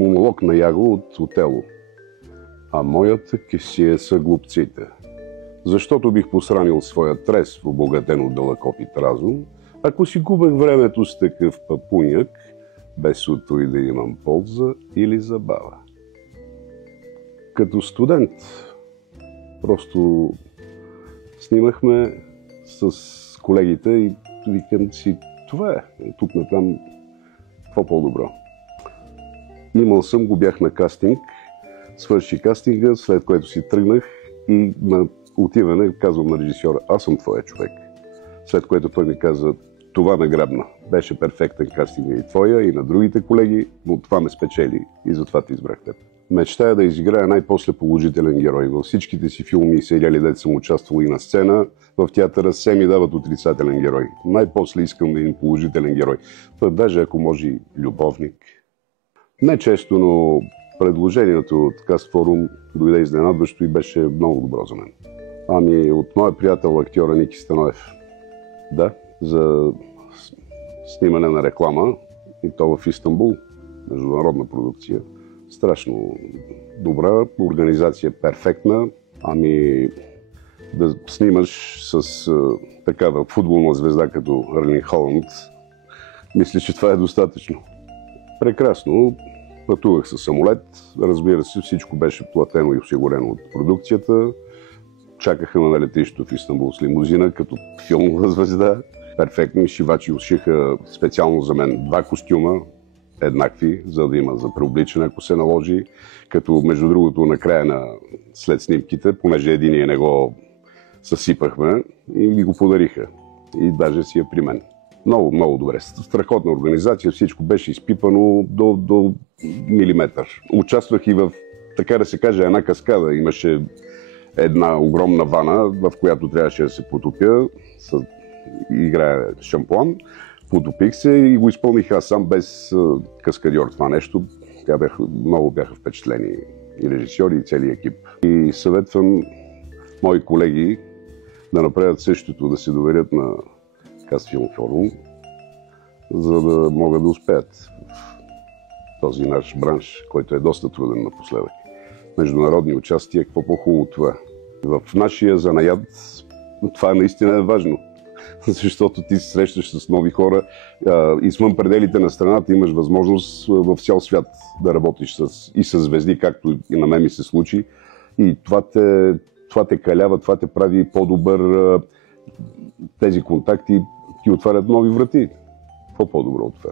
монолог на Яго от Отело. А моята кесия са глупците. Защото бих посранил своя трес в обогатен от дълъг опит разум, ако си губех времето с такъв папуняк, без от и да имам полза или забава. Като студент просто снимахме с колегите и викам си, това е, тук натам, какво по-добро. Имал съм го, бях на кастинг, свърши кастинга, след което си тръгнах и на отиване казвам на режисьора, аз съм твоя човек. След което той ми каза, това ме грабна. Беше перфектен кастинг и твоя, и на другите колеги, но това ме спечели и затова те избрах теб. Мечтая да изиграя най-после положителен герой. Във всичките си филми и сериали, дето съм участвал и на сцена, в театъра се ми дават отрицателен герой. Най-после искам да един положителен герой. Пък даже ако може любовник. Не често, но предложението от Каст Форум дойде изненадващо и беше много добро за мен. Ами от моя приятел актьора Ники Станоев. Да, за снимане на реклама и то в Истанбул, международна продукция. Страшно добра, организация перфектна. Ами да снимаш с такава футболна звезда като Ерлинг Халанд, мисля, че това е достатъчно. Прекрасно. Пътувах със самолет. Разбира се, всичко беше платено и осигурено от продукцията. Чакаха на летището в Истанбул с лимузина, като филмова звезда. Перфектни шивачи ушиха специално за мен 2 костюма, еднакви, за да има за преобличане, ако се наложи. Като между другото накрая след снимките, понеже единия не го съсипахме и ми го подариха. И даже си е при мен. Много, много добре. Страхотна организация, всичко беше изпипано до милиметър. Участвах и в, така да се каже, една каскада. Имаше една огромна вана, в която трябваше да се потопя. Играя шампуан. Потопих се и го изпълних аз сам без каскадьор това нещо. Много бяха впечатлени и режисьори, и целият екип. И съветвам мои колеги да направят същото, да се доверят на Каст Филм Форум, за да могат да успеят в този наш бранш, който е доста труден напоследък. Международни участия, какво по-хубаво това. В нашия занаят това наистина е важно, защото ти се срещаш с нови хора, извън пределите на страната имаш възможност в цял свят да работиш и с звезди, както и на мен ми се случи. И това те калява, това те прави по-добър. Тези контакти ти отварят нови врати. Какво по-добро от това?